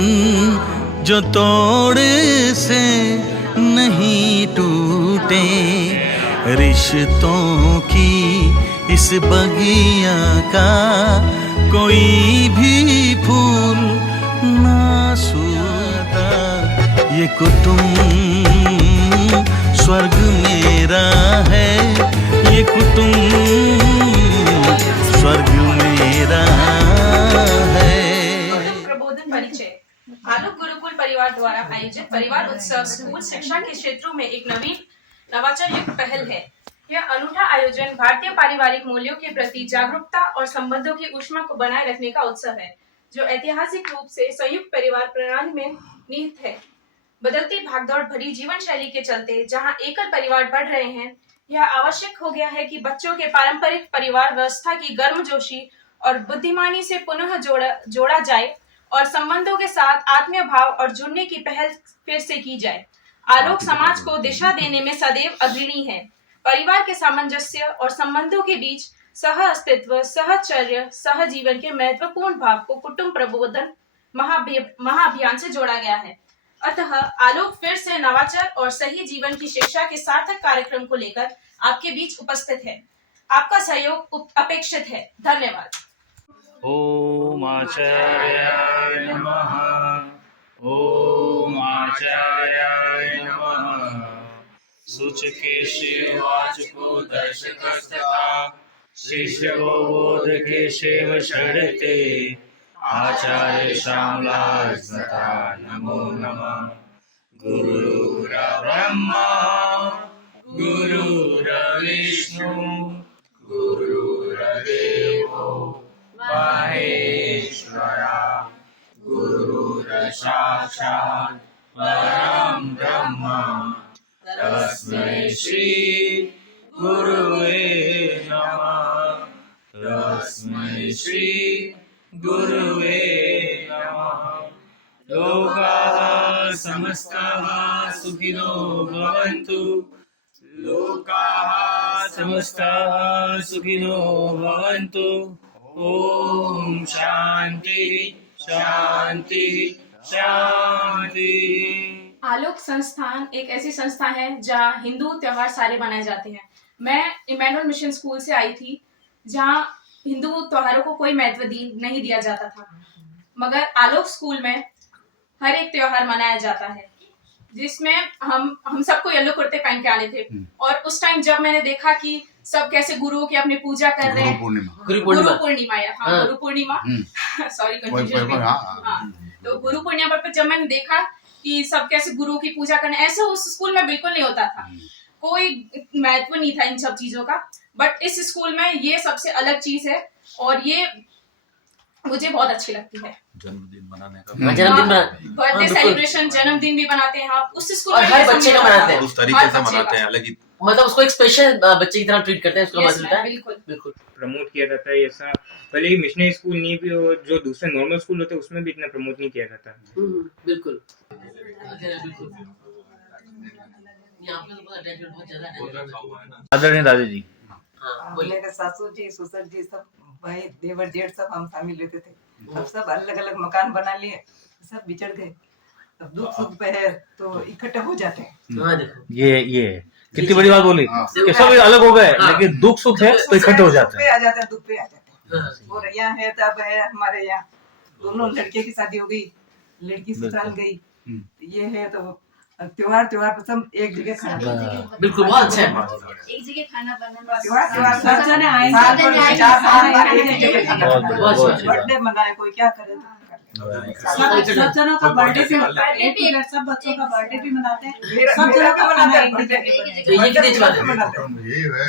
बंधन जो तोड़ से नहीं टूटे, रिश्तों की इस बगिया का कोई भी फूल ना सूता। ये कुटुंब स्वर्ग मेरा है, ये कुटुंब स्वर्ग मेरा है। प्रबोधन परिचय। आलोक गुरुकुल परिवार द्वारा आयोजित परिवार उत्सव स्कूल शिक्षा के क्षेत्रों में एक नवाचार युक्त पहल है। यह अनूठा आयोजन भारतीय पारिवारिक मूल्यों के प्रति जागरूकता और संबंधों की ऊष्मा को बनाए रखने का उत्सव है, जो ऐतिहासिक रूप से संयुक्त परिवार प्रणाली में निहित है। बदलती भागदौड़ भरी जीवन शैली के चलते जहां एकल परिवार बढ़ रहे हैं, यह आवश्यक हो गया है कि बच्चों के पारंपरिक परिवार व्यवस्था की गर्मजोशी और बुद्धिमानी से पुनः जोड़ा जाए और संबंधों के साथ आत्मीय भाव और जुड़ने की पहल फिर से की जाए। आलोक समाज को दिशा देने में सदैव अग्रणी है। परिवार के सामंजस्य और संबंधों के बीच सह अस्तित्व, सहचर्य, सहजीवन के महत्वपूर्ण भाव को कुटुंब प्रबोधन महाअभियान से जोड़ा गया है। अतः आलोक फिर से नवाचार और सही जीवन की शिक्षा के सार्थक कार्यक्रम को लेकर आपके बीच उपस्थित है। आपका सहयोग अपेक्षित है। धन्यवाद। ओम आचार्याय नमः। ओम आचार्याय नमः। शुचिकेशवाचको दर्शकस्तथा शिष्यो बोधकेशव षडते आचार्य श्यामलास्मता नमो नमः। गुरुर्ब्रह्मा गुरुर्विष्णु गुरुर्देवो महेश्वरा, गुरुर्साक्षात् परं ब्रह्म तस्मै श्री गुरुवे नमः। तस्मै श्री गुरुवे नमः। लोकाः समस्ताः सुखिनो भवन्तु। लोकाः समस्ताः सुखिनो भवन्तु। ओम शांति शांति शांति। आलोक संस्थान एक ऐसी संस्था है जहाँ हिंदू त्योहार सारे मनाए जाते हैं। मैं इमैनुअल मिशन स्कूल से आई थी, जहाँ हिंदू त्योहारों को कोई महत्व नहीं दिया जाता था, मगर आलोक स्कूल में हर एक त्योहार मनाया जाता है, जिसमें हम सबको येलो कुर्ते पहन के आने थे। और उस टाइम जब मैंने देखा कि सब कैसे गुरुओं की अपनी पूजा कर रहे हैं, गुरु पूर्णिमा सॉरी कंफ्यूजन। तो गुरु पूर्णिमा पर जब मैंने देखा कि सब कैसे गुरुओं की पूजा करने, ऐसे उस स्कूल में बिल्कुल नहीं होता था। कोई महत्व नहीं था इन सब चीजों का, बट इस स्कूल में ये सबसे अलग चीज है और ये मुझे बहुत अच्छी लगती है। जन्मदिन मनाने का, बर्थडे सेलिब्रेशन, जन्मदिन भी बनाते हैं आप उस स्कूल में, हर बच्चे का मनाते हैं, उस तरीके से मनाते हैं, अलग ही मतलब उसको एक स्पेशल बच्चे की तरह ट्रीट करते हैं, उसको मजा आता है। बिल्कुल बिल्कुल प्रमोट किया जाता है ऐसा, भले ही मिशनरी स्कूल नहीं भी हो, जो दूसरे नॉर्मल स्कूल होते हैं उसमें भी इतना प्रमोट नहीं किया जाता। बिल्कुल। आदरणीय दादी जी, मेरे सासू जी, ससुर जी, सब भाई, देवर जेठ सब हम शामिल रहते थे। अब सब अलग अलग मकान बना लिए, सब बिछड़ गए। अब दुख सुख पे है तो इकट्ठे हो जाते हैं। ये कितनी बड़ी बात बोली कि सब अलग हो गए, लेकिन दुख सुख है तो इकट्ठे हो जाते हैं। आ जाते हैं, दुख पे आ जाते हैं। और यहाँ है तब है हमारे यहाँ दोनों लड़के की शादी हो गई, लड़की ससुराल गई। ये है तो त्योहार पर सब एक जगह खाना, बिल्कुल बहुत अच्छा है। एक जगह खाना बनाना, त्योहार सब जने आए, बर्थडे मनाए, कोई क्या करे, सब जनों का बर्थडे भी होता है, सब बच्चों का बर्थडे भी मनाते हैं, सब जनों का मनाते हैं।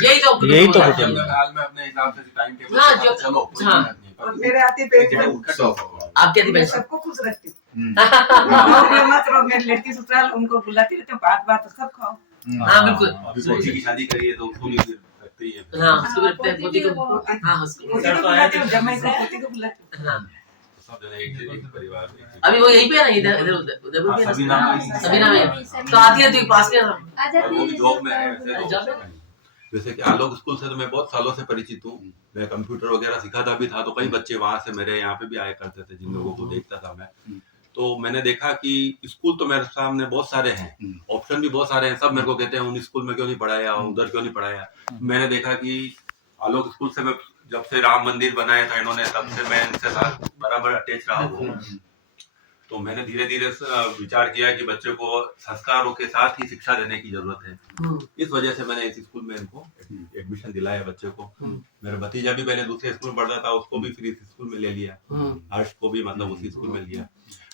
यही तो हाल में अपने हिसाब से टाइम टेबल चलो। और मेरे आती आपके आती सबको खुश रखती हूँ। मत रहो, मेरी लड़की ससुराल उनको बुलाती रहती हूँ, बात तो सब खाओ। हाँ बिल्कुल। पोती की शादी करिए तो उसको भी रखते ही है। हाँ उसको रखते हैं, पोती को। हाँ उसको बुलाती हूँ, जमाई को पोती को बुलाती हूँ। हाँ सब जने एक परिवार। अभी वो यहीं पे है ना, इधर उधर भी है, सभी नाम है तो आती है, तो पास में जॉब में है। जैसे कि आलोक स्कूल से तो मैं बहुत सालों से परिचित हूँ। मैं कंप्यूटर वगैरह सिखाता भी था, तो कई बच्चे वहाँ से मेरे यहाँ पे भी आया करते थे, जिन लोगों को देखता था मैं। तो मैंने देखा कि स्कूल तो मेरे सामने बहुत सारे हैं, ऑप्शन भी बहुत सारे हैं, सब मेरे को कहते हैं उन स्कूल में क्यों नहीं पढ़ाया, उधर क्यों नहीं पढ़ाया। मैंने देखा कि आलोक स्कूल से मैं जब से राम मंदिर बनाया था इन्होंने, तब से मैं इनसे साथ बराबर अटैच रहा हूँ। तो मैंने धीरे धीरे विचार किया कि बच्चे को संस्कारों के साथ ही शिक्षा देने की जरूरत है। इस वजह से मैंने इस स्कूल में इनको एडमिशन दिलाया बच्चे को। मेरा भतीजा भी पहले दूसरे स्कूल में पढ़ता था, उसको भी फिर इस स्कूल में ले लिया। हर्ष को भी मतलब उसी स्कूल में लिया।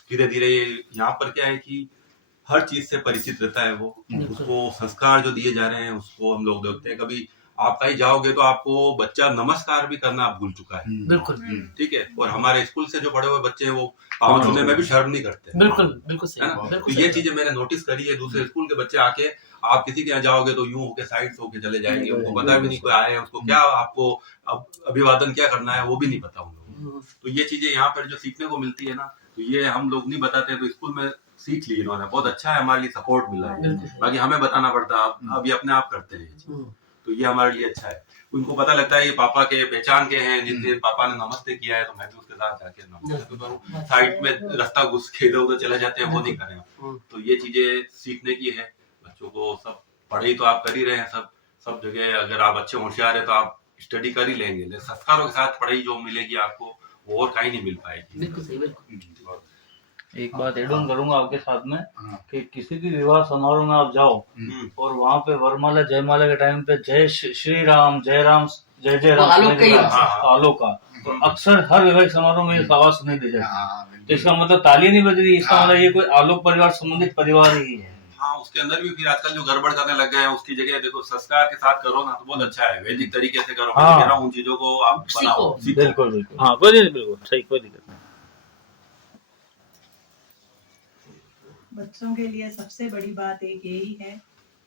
धीरे धीरे यहाँ पर क्या है कि हर चीज से परिचित रहता है वो, उसको संस्कार जो दिए जा रहे हैं उसको हम लोग देखते हैं। कभी आप कहीं जाओगे तो आपको बच्चा नमस्कार भी करना आप भूल चुका है। बिल्कुल ठीक है। और हमारे स्कूल से जो बड़े हुए बच्चे हैं वो पाँव छूने में भी शर्म नहीं करते। बिल्कुल बिल्कुल सही है ना। बिल्कुल तो ये चीजें मैंने नोटिस करी है। दूसरे स्कूल के बच्चे आके आप किसी के यहाँ जाओगे तो यूं होके साइड से होके चले जाएंगे, उनको पता भी नहीं कोई आए हैं, उसको क्या आपको अभिवादन क्या करना है वो भी नहीं पता उन लोगों को। तो ये चीजें यहाँ पर जो सीखने को मिलती है ना, तो ये हम लोग नहीं बताते, तो स्कूल में सीख ली इन्होंने, बहुत अच्छा है, हमारे लिए सपोर्ट मिला है। बाकी हमें बताना पड़ता है, अब ये अपने आप करते हैं, तो ये हमारे लिए अच्छा है। उनको पता लगता है ये पापा के पहचान के हैं, जिनसे पापा ने नमस्ते किया है तो मैं भी उसके साथ जाके नमस्ते करूं। साइड में रास्ता घुस के इधर उधर चले जाते हैं, वो नहीं करें। तो ये चीजें सीखने की है बच्चों को। सब पढ़ाई तो आप कर ही रहे हैं, सब जगह अगर आप अच्छे होशियार है तो आप स्टडी कर ही लेंगे, लेकिन संस्कारों के साथ पढ़ाई जो मिलेगी आपको वो और कहीं नहीं मिल पाएगी। बिल्कुल सही बिल्कुल। एक बात एड ऑन करूंगा आपके साथ में कि किसी भी विवाह समारोह में आप जाओ और वहाँ पे वरमाला जयमाला के टाइम पे जय श्री राम, जय राम, जय जय राम, आलोक का, तो अक्सर हर विवाह समारोह में ये आवाज सुनाई दे जाती है। तो इसका मतलब ताली नहीं बज रही, इसका मतलब ये कोई आलोक परिवार संबंधित परिवार ही है। हाँ, उसके अंदर भी फिर आजकल जो गड़बड़ करने लग गए हैं, उसकी जगह देखो संस्कार के साथ करो ना तो बहुत अच्छा है। वैदिक तरीके से करो। मैं कह रहा हूँ उन चीजों को आप बनाओ, सीखो। बिल्कुल बिल्कुल, हाँ बिल्कुल सही, कोई दिक्कत नहीं। बच्चों के लिए सबसे बड़ी बात एक यही है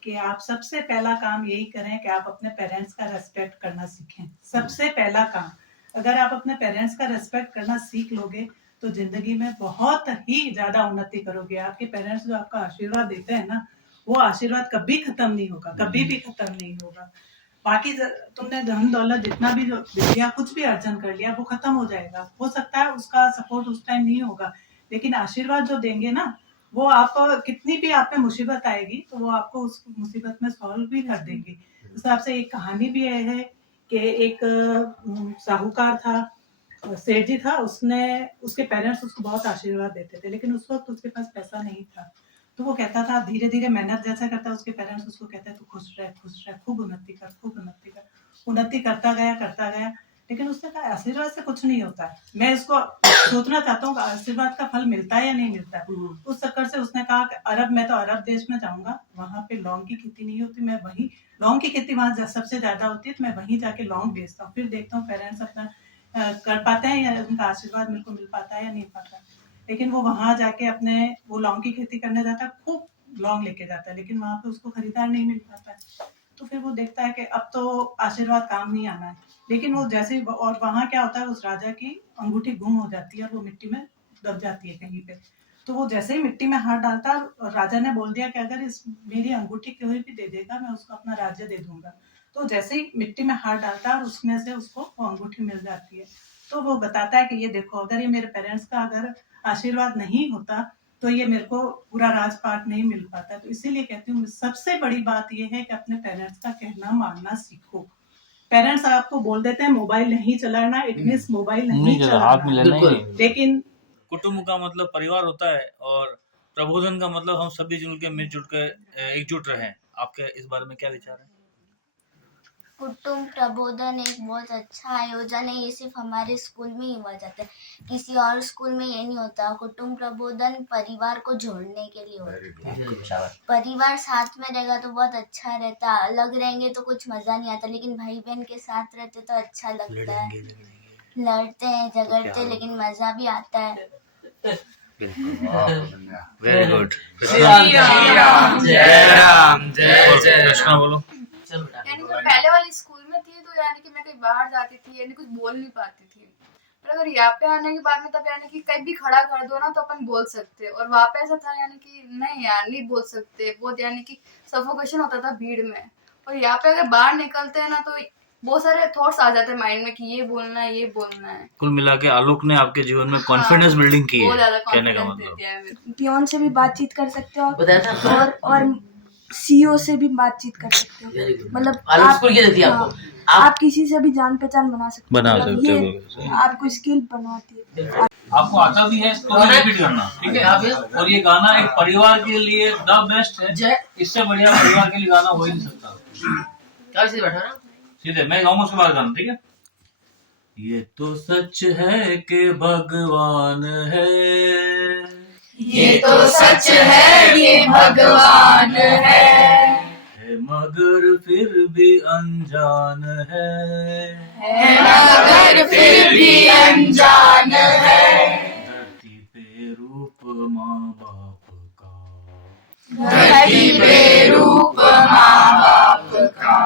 कि आप सबसे पहला काम यही करें कि आप अपने पेरेंट्स का रेस्पेक्ट करना सीखें। सबसे पहला काम, अगर आप अपने पेरेंट्स का रेस्पेक्ट करना सीख लोगे तो जिंदगी में बहुत ही ज्यादा उन्नति करोगे। आपके पेरेंट्स जो आपका आशीर्वाद देते हैं ना, वो आशीर्वाद कभी खत्म नहीं होगा, कभी भी खत्म नहीं होगा। बाकी तुमने धन दौलत जितना भी विद्या कुछ भी अर्जन कर लिया वो खत्म हो जाएगा। हो सकता है उसका सपोर्ट उस टाइम नहीं होगा, लेकिन आशीर्वाद जो देंगे ना, वो आप कितनी भी आप पे मुसीबत आएगी तो वो आपको उस मुसीबत में सॉल्व भी कर देंगे। उस हिसाब से एक कहानी भी है कि एक साहूकार था, सेठ जी था, उसके पेरेंट्स उसको बहुत आशीर्वाद देते थे, लेकिन उस वक्त उसके पास पैसा नहीं था। तो वो कहता था, धीरे धीरे मेहनत जैसा करता, उसके पेरेंट्स उसको कहते तू खुश रह, खूब उन्नति कर, खूब उन्नति कर। उन्नति करता गया, लेकिन उसने कहा आशीर्वाद से कुछ नहीं होता है। मैं इसको सोचना चाहता हूँ आशीर्वाद का फल मिलता है या नहीं मिलता है। उस चक्कर से उसने कहा कि मैं तो अरब देश में जाऊंगा, वहां पे लौंग की खेती नहीं होती, मैं वहीं लौंग की खेती वहां सबसे ज्यादा होती है, तो मैं वहीं जाके लौंग बेचता हूँ, फिर देखता हूँ पेरेंट्स अपना कर पाते हैं या उनका आशीर्वाद मेरे को मिल पाता है या नहीं पाता। लेकिन वो वहां जाके अपने वो लौंग की खेती करने जाता है, खूब लौंग लेके जाता है, लेकिन वहां पे उसको खरीदार नहीं मिल पाता है। तो फिर वो देखता है कि अब तो आशीर्वाद काम नहीं आना है। लेकिन वो जैसे, और वहां क्या होता है, उस राजा की अंगूठी गुम हो जाती है और वो मिट्टी में दब जाती है कहीं पे। तो वो जैसे ही मिट्टी में हाथ डालता है, और राजा ने बोल दिया कि अगर इस मेरी अंगूठी कोई भी दे देगा मैं उसको अपना राज्य दे दूंगा। तो जैसे ही मिट्टी में हाथ डालता है और उसमें से उसको वो अंगूठी मिल जाती है। तो वो बताता है कि ये देखो, अगर ये मेरे पेरेंट्स का अगर आशीर्वाद नहीं होता तो ये मेरे को पूरा राजपाट नहीं मिल पाता। तो इसीलिए कहती हूँ सबसे बड़ी बात ये है कि अपने पेरेंट्स का कहना मानना सीखो। पेरेंट्स आपको बोल देते हैं मोबाइल नहीं चलाना, इट मींस मोबाइल नहीं चलाना, लेकिन कुटुंब का मतलब परिवार होता है और प्रबोधन का मतलब हम सभी मिलजुल के एकजुट रहें। आपके इस बारे में क्या विचार है? कुटुंब प्रबोधन एक बहुत अच्छा आयोजन है। ये सिर्फ हमारे स्कूल में ही हुआ जाता है, किसी और स्कूल में ये नहीं होता। कुटुंब प्रबोधन परिवार को जोड़ने के लिए होता है। परिवार साथ में रहेगा तो बहुत अच्छा रहता, अलग रहेंगे तो कुछ मजा नहीं आता, लेकिन भाई बहन के साथ रहते तो अच्छा लगता है। लड़ते हैं झगड़ते लेकिन मजा भी आता है। Very good. कृष्णा बोलो। यानी कि पहले वाली स्कूल में थी तो यानी कि मैं कहीं बाहर जाती थी, यानी कुछ बोल नहीं पाती थी, पर अगर यहाँ पे आने के बाद में तब यानी कि कहीं भी खड़ा कर दो ना तो अपन बोल सकते। और वहाँ पे ऐसा था यानी कि नहीं यार नहीं बोल सकते, बहुत यानी कि सफोकेशन होता था भीड़ में। और यहाँ पे अगर बाहर निकलते हैं ना तो बहुत सारे थॉट्स आ जाते हैं माइंड में कि ये बोलना है, ये बोलना है। कुल मिला के आलोक ने आपके जीवन में कॉन्फिडेंस बिल्डिंग की बहुत है, ज्यादा कहने का कॉन्फिडेंस मतलब। देती है मेरे। पियोन से भी बातचीत कर सकते हो बताया था और सीईओ से भी बातचीत कर सकते हो। Very good. मतलब आलोक स्कूल की देती है आपको। आप किसी से भी जान पहचान बना सकते हो। बना मतलब सकते हो, ये बिल्कुल। आपको स्किल बनवाती है। आपको आता भी है तो रिपीट करना, ठीक है। और ये गाना एक परिवार के लिए द बेस्ट है, इससे बढ़िया परिवार के लिए गाना हो ही नहीं सकता। क्या सीधे बैठा ना, सीधे मैं गाऊंगा उसके बाद गाना, ठीक है। ये तो सच है कि भगवान है, ये तो सच है ये भगवान है मगर फिर भी अनजान है, मगर फिर भी अनजान है। धरती पे रूप माँ बाप का, धरती पे रूप माँ बाप का,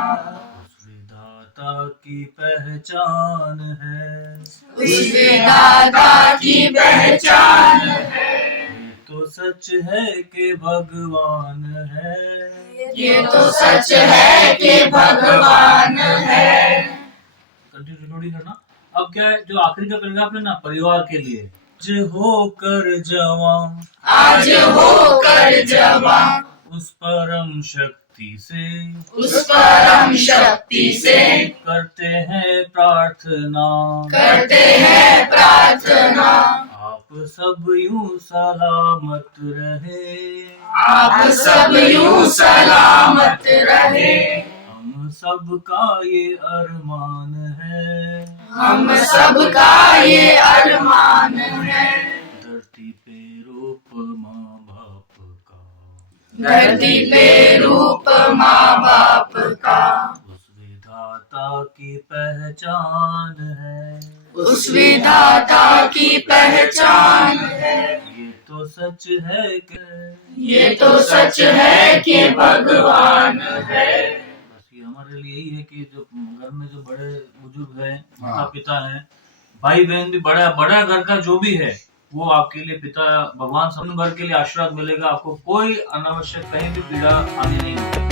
उस विधाता की पहचान है, उस विधाता की पहचान है। ये तो सच है कि भगवान है, ये तो सच है कि भगवान है। कंटिन्यू रिकॉर्डिंग करना। अब क्या है, जो आखिरी का पैराग्राफ है ना, परिवार के लिए। आज होकर जवान, आज होकर जवान, उस परम शक्ति से, उस परम शक्ति से करते हैं प्रार्थना, करते हैं प्रार्थना। आप सब यूं सलामत रहे, आप सब यूं सलामत रहे। हम सबका ये अरमान है, हम सबका ये अरमान है। धरती पे रूप माँ बाप का, धरती पे रूप माँ बाप का, उस विधाता की पहचान है, उस विधाता की पहचान है। ये तो सच है कि, ये तो सच है कि भगवान है। बस ये हमारे लिए यही है कि जो घर में जो बड़े बुजुर्ग हैं, माता पिता हैं, भाई बहन भी, बड़ा घर का जो भी है, वो आपके लिए पिता भगवान सब भर के लिए आशीर्वाद मिलेगा। आपको कोई अनावश्यक कहीं भी पीड़ा हानि नहीं होगी।